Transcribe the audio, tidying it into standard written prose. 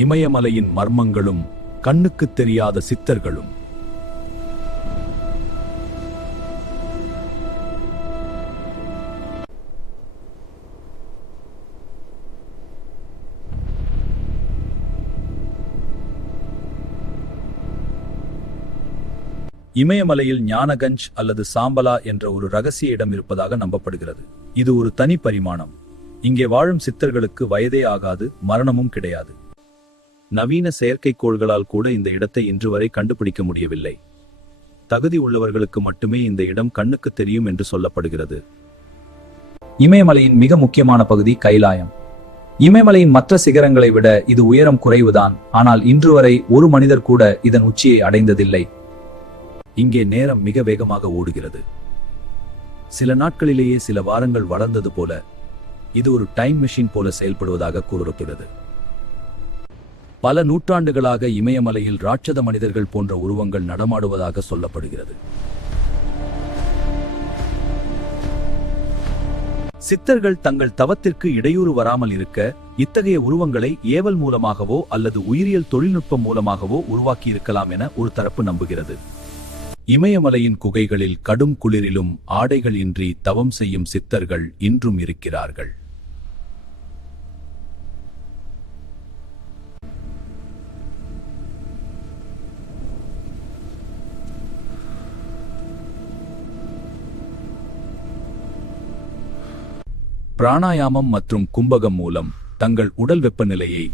இமயமலையின் மர்மங்களும் கண்ணுக்குத் தெரியாத சித்தர்களும். இமயமலையில் ஞானகஞ்ச் அல்லது சாம்பலா என்ற ஒரு ரகசிய இடம் இருப்பதாக நம்பப்படுகிறது. இது ஒரு தனி பரிமாணம். இங்கே வாழும் சித்தர்களுக்கு வயதே ஆகாது, மரணமும் கிடையாது. நவீன செயற்கைக்கோள்களால் கூட இந்த இடத்தை இன்று வரை கண்டுபிடிக்க முடியவில்லை. தகுதி உள்ளவர்களுக்கு மட்டுமே இந்த இடம் கண்ணுக்கு தெரியும் என்று சொல்லப்படுகிறது. இமயமலையின் மிக முக்கியமான பகுதி கைலாயம். இமயமலையின் மற்ற சிகரங்களை விட இது உயரம் குறைவுதான். ஆனால் இன்று வரை ஒரு மனிதர் கூட இதன் உச்சியை அடைந்ததில்லை. இங்கே நேரம் மிக வேகமாக ஓடுகிறது. சில நாட்களிலேயே சில வாரங்கள் வளர்ந்தது போல இது ஒரு டைம் மெஷின் போல செயல்படுவதாக கூறப்படுகிறது. பல நூற்றாண்டுகளாக இமயமலையில் ராட்சத மனிதர்கள் போன்ற உருவங்கள் நடமாடுவதாக சொல்லப்படுகிறது. சித்தர்கள் தங்கள் தவத்திற்கு இடையூறு வராமல் இருக்க இத்தகைய உருவங்களை ஏவல் மூலமாகவோ அல்லது உயிரியல் தொழில்நுட்பம் மூலமாகவோ உருவாக்கி இருக்கலாம் என ஒரு தரப்பு நம்புகிறது. இமயமலையின் குகைகளில் கடும் குளிரிலும் ஆடைகள் இன்றி தவம் செய்யும் சித்தர்கள் இன்றும் இருக்கிறார்கள். பிராணாயாமம் மற்றும் கும்பகம் மூலம் தங்கள் உடல் வெப்பநிலையை